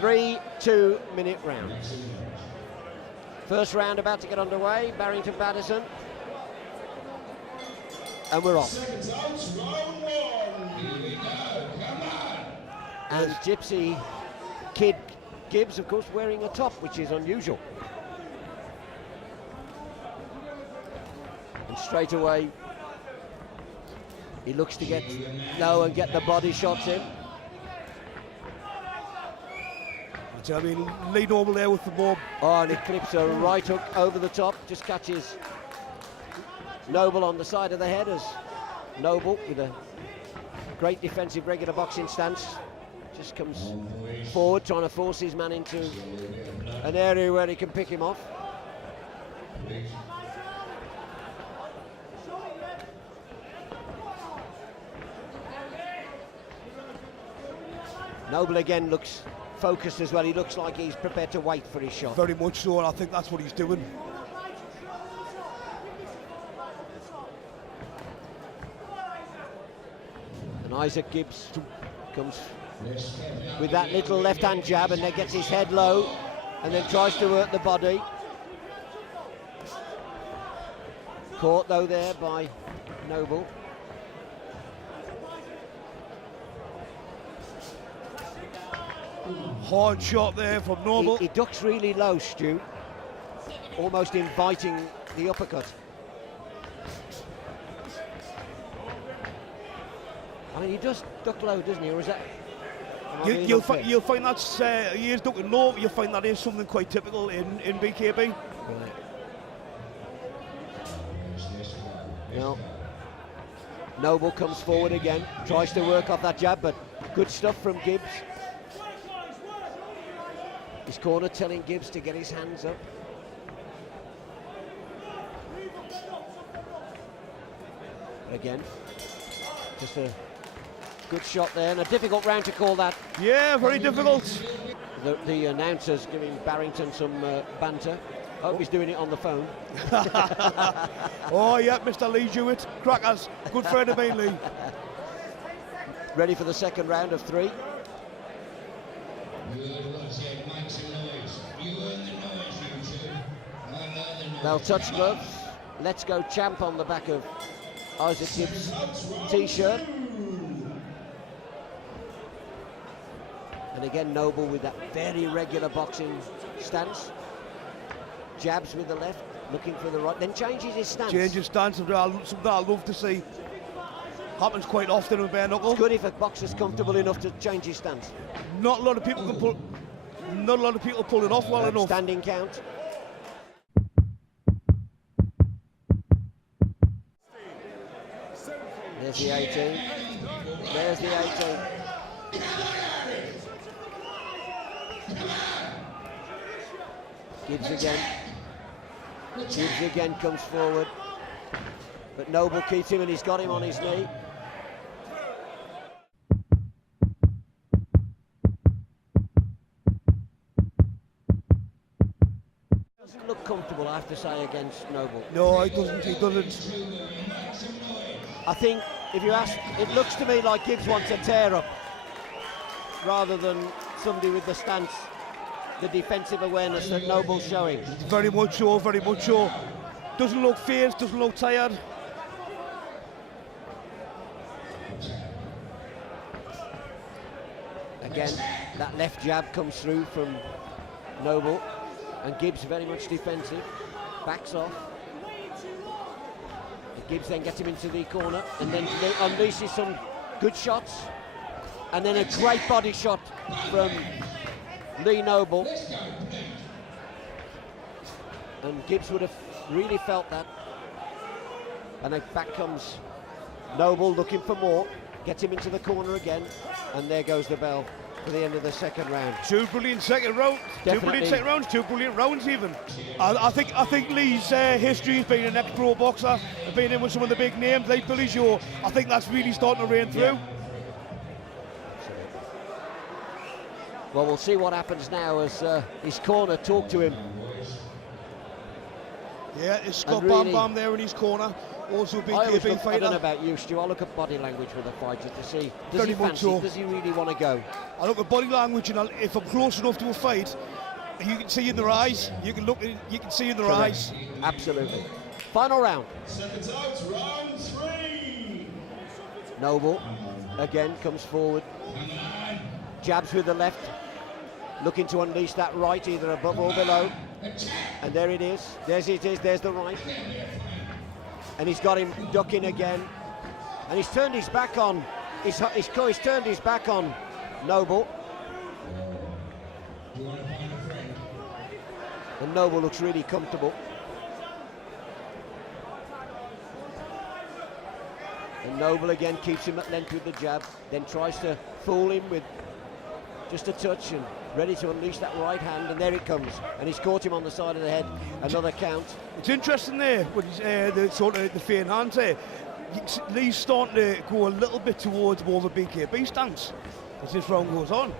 3 2-minute rounds. First round about to get underway, Barrington-Paterson. And we're off. And Gypsy Kid Gibbs, of course, wearing a top, which is unusual. And straight away, he looks to get low and get the body shots in. I mean, Lee Noble there with the ball. Oh, and he clips a right hook over the top, just catches Noble on the side of the head as Noble, with a great defensive regular boxing stance, just comes forward trying to force his man into an area where he can pick him off. Noble again looks focused as well. He looks like he's prepared to wait for his shot. Very much so, and I think that's what he's doing. And Isaac Gibbs comes with that little left-hand jab and then gets his head low and then tries to work the body. Caught though there by Noble. Hard shot there from Noble. He ducks really low, Stu, almost inviting the uppercut. I mean, he does duck low, doesn't he, or is that... You'll find that's, he is ducking low, you'll find that is something quite typical in BKB. Right. No. Noble comes forward again, tries to work off that jab, but good stuff from Gibbs. His corner telling Gibbs to get his hands up. Again, just a good shot there, and a difficult round to call that. Yeah, very difficult. The announcer's giving Barrington some banter. Hope he's doing it on the phone. Oh yeah, Mr. Lee Jewett, crackers, good friend of mine, Lee. Ready for the second round of 3. They'll touch gloves. Let's go champ on the back of Isaac Gibbs' t-shirt. And again, Noble with that very regular boxing stance. Jabs with the left, looking for the right, then changes his stance. Changes stance, something I love to see. Happens quite often with bare knuckle. It's good if a boxer's comfortable enough to change his stance. Not a lot of people can pull. Not a lot of people pull it off well enough. Standing count. There's the 18. There's the 18. Gibbs again. Gibbs again comes forward. But Noble keeps him and he's got him on his knee. Doesn't look comfortable, I have to say, against Noble. No, he doesn't. He doesn't. I think, if you ask, it looks to me like Gibbs wants a tear-up rather than somebody with the stance, the defensive awareness that Noble's showing. Very much so, very much so. Doesn't look fierce, doesn't look tired. Again, that left jab comes through from Noble, and Gibbs very much defensive, backs off. Gibbs then gets him into the corner and then unleashes some good shots, and then a great body shot from Lee Noble. And Gibbs would have really felt that. And then back comes Noble looking for more, gets him into the corner again, and there goes the bell for the end of the second round. Two brilliant second rounds. Definitely. Two brilliant second rounds. Two brilliant rounds even. I think Lee's history has been an ex-pro boxer, being in with some of the big names like Billy Joe. I think that's really starting to rain through. Yeah. Well, we'll see what happens now as his corner talk to him. Yeah, it's Scott really Bam Bam there in his corner. Also I always BKB look, I don't know fighter. about you, Stu, I look at body language with a fighter to see, does Very he much fancy, so. does he really want to go? I look at body language, and if I'm close enough to a fight, you can see in their eyes. You can see in their Correct. eyes. Absolutely. Final round. Seconds out, round 3. Noble again comes forward, jabs with the left, looking to unleash that right either above or below, and there it is, there's the right, and he's got him ducking again, and he's turned his back on, he's turned his back on Noble, and Noble looks really comfortable. And Noble again keeps him at length with the jab, then tries to fool him with just a touch and ready to unleash that right hand, and there it comes. And he's caught him on the side of the head, another count. It's interesting there, with the sort of the feint hands there. Lee's starting to go a little bit towards more of a BKB stance as this round goes on.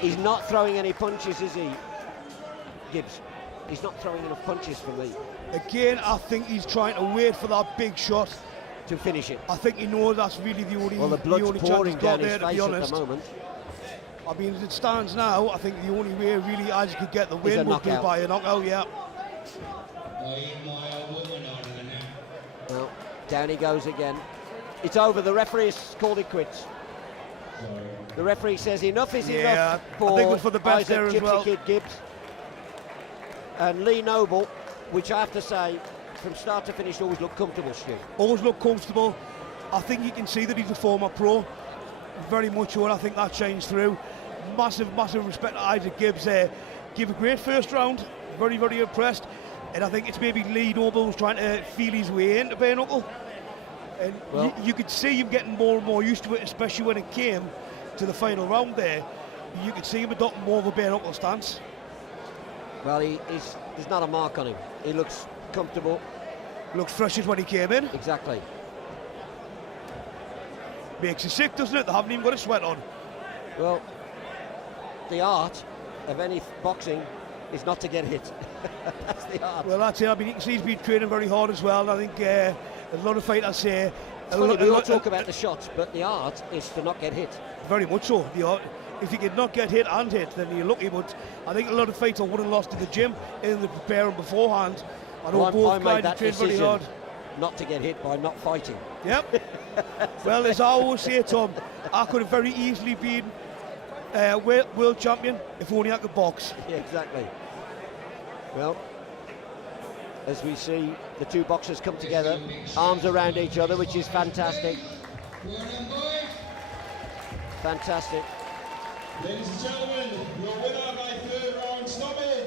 He's not throwing any punches, is he, Gibbs? He's not throwing enough punches for me Again, I think he's trying to wait for that big shot. to finish it. I think he knows that's really the only, Well, the blood's chance he's pouring got down his there, to face be at honest. the moment. I mean, as it stands now, I think the only way really Isaac could get the Is win a would be knockout. by a knockout, yeah. Well, down he goes again. It's over, the referee has called it quits. The referee says enough is Yeah, enough I for think it was for the best Isaac there as Gypsy well. Kid Gibbs. And Lee Noble, which I have to say, from start to finish, always looked comfortable, Stu. Always look comfortable. I think you can see that he's a former pro. Very much so, and I think that shines through. Massive, massive respect to Isaac Gibbs there. Give a great first round. Very, very impressed. And I think it's maybe Lee Noble who's trying to feel his way into bare knuckle. And Well, you could see him getting more and more used to it, especially when it came to the final round there. You could see him adopting more of a bare knuckle stance. Well, there's not a mark on him. He looks comfortable. Looks fresh as when he came in. Exactly. Makes you sick, doesn't it? They haven't even got a sweat on. Well, the art of any boxing is not to get hit. That's the art. Well, that's it. I mean, you can see he's been training very hard as well. And I think a lot of fighters say... It's funny, we all talk about the shots, but the art is to not get hit. Very much so. The art, if you can not get hit and hit, then you're lucky. But I think a lot of fighters would have lost in the gym in the preparing beforehand. I know Well, I both made guys that trained very decision hard. not to get hit by not fighting. Yep. Well, as I always say, Tom, I could have very easily been world champion if only I could box. Yeah, exactly. Well, as we see the two boxers come together, arms around each other, which is fantastic. Fantastic. Ladies and gentlemen, your winner by third round stoppage.